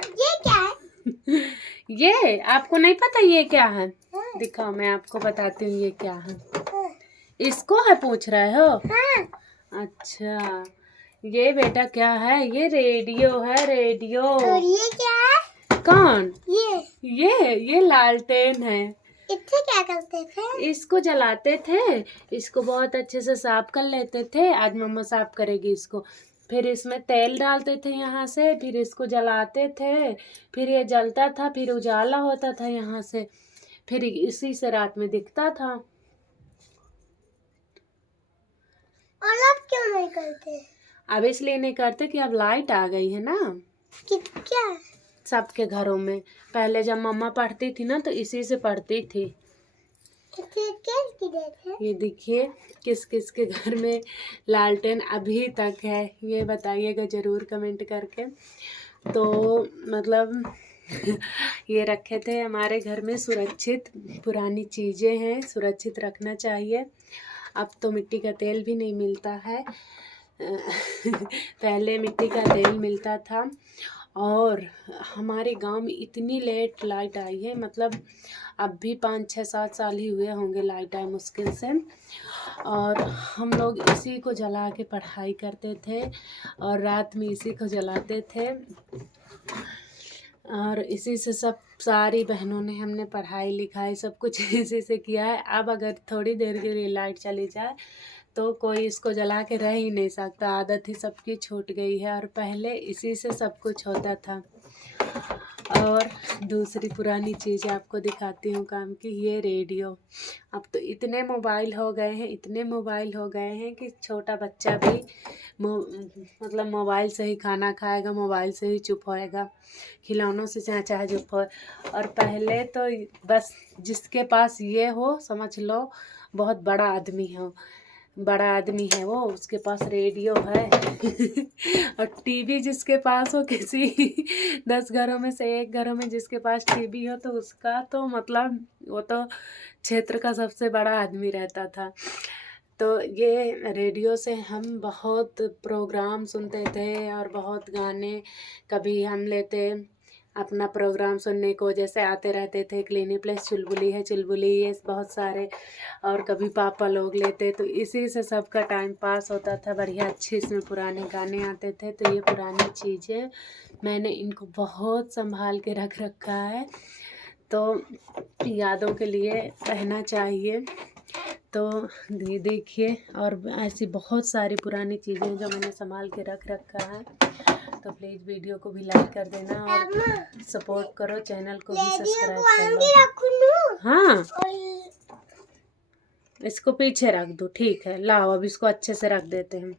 ये क्या है? ये आपको नहीं पता ये क्या है? दिखाओ, मैं आपको बताती हूँ ये क्या है। इसको है पूछ रहे हो? अच्छा, ये बेटा क्या है? ये रेडियो है, रेडियो। और ये क्या है? कौन? ये लालटेन है। इससे क्या करते थे? इसको जलाते थे, इसको बहुत अच्छे से साफ कर लेते थे। आज मम्मा साफ करेगी इसको। फिर इसमें तेल डालते थे यहाँ से, फिर इसको जलाते थे, फिर ये जलता था, फिर उजाला होता था यहाँ से, फिर इसी से रात में दिखता था। और अब क्यों नहीं करते? अब इसलिए नहीं करते कि अब लाइट आ गई है ना क्या? सबके घरों में। पहले जब मम्मा पढ़ती थी ना तो इसी से पढ़ती थी। ये देखिए किस किस के घर में लालटेन अभी तक है, ये बताइएगा ज़रूर कमेंट करके। तो मतलब ये रखे थे हमारे घर में, सुरक्षित पुरानी चीज़ें हैं, सुरक्षित रखना चाहिए। अब तो मिट्टी का तेल भी नहीं मिलता है। पहले मिट्टी का तेल मिलता था। और हमारे गांव में इतनी लेट लाइट आई है, मतलब अब भी 5-6-7 साल ही हुए होंगे लाइट आए मुश्किल से। और हम लोग इसी को जला के पढ़ाई करते थे और रात में इसी को जलाते थे। और इसी से सब सारी बहनों ने हमने पढ़ाई लिखाई सब कुछ इसी से किया है। अब अगर थोड़ी देर के लिए लाइट चली जाए तो कोई इसको जला के रह ही नहीं सकता, आदत ही सबकी छूट गई है। और पहले इसी से सब कुछ होता था। और दूसरी पुरानी चीज़ आपको दिखाती हूँ काम की, ये रेडियो। अब तो इतने मोबाइल हो गए हैं, इतने मोबाइल हो गए हैं कि छोटा बच्चा भी मतलब मोबाइल से ही खाना खाएगा, मोबाइल से ही चुप होएगा, खिलौनों से चाहे चुप हो। और पहले तो बस जिसके पास ये हो समझ लो बहुत बड़ा आदमी हो, बड़ा आदमी है वो, उसके पास रेडियो है। और टीवी जिसके पास हो, किसी 10 घरों में से एक घरों में जिसके पास टीवी हो तो उसका तो मतलब वो तो क्षेत्र का सबसे बड़ा आदमी रहता था। तो ये रेडियो से हम बहुत प्रोग्राम सुनते थे और बहुत गाने। कभी हम लेते अपना प्रोग्राम सुनने को, जैसे आते रहते थे क्लिनी प्लस, चुलबुली है चुलबुली, ये बहुत सारे। और कभी पापा लोग लेते, तो इसी से सबका टाइम पास होता था बढ़िया। अच्छे इसमें पुराने गाने आते थे। तो ये पुरानी चीज़ें मैंने इनको बहुत संभाल के रख रखा है, तो यादों के लिए रहना चाहिए। तो देखिए, और ऐसी बहुत सारी पुरानी चीज़ें जो मैंने संभाल के रख रखा है। तो प्लीज़ वीडियो को भी लाइक कर देना और सपोर्ट करो, चैनल को भी सब्सक्राइब कर लो। हाँ, इसको पीछे रख दो, ठीक है। लाओ अब इसको अच्छे से रख देते हैं।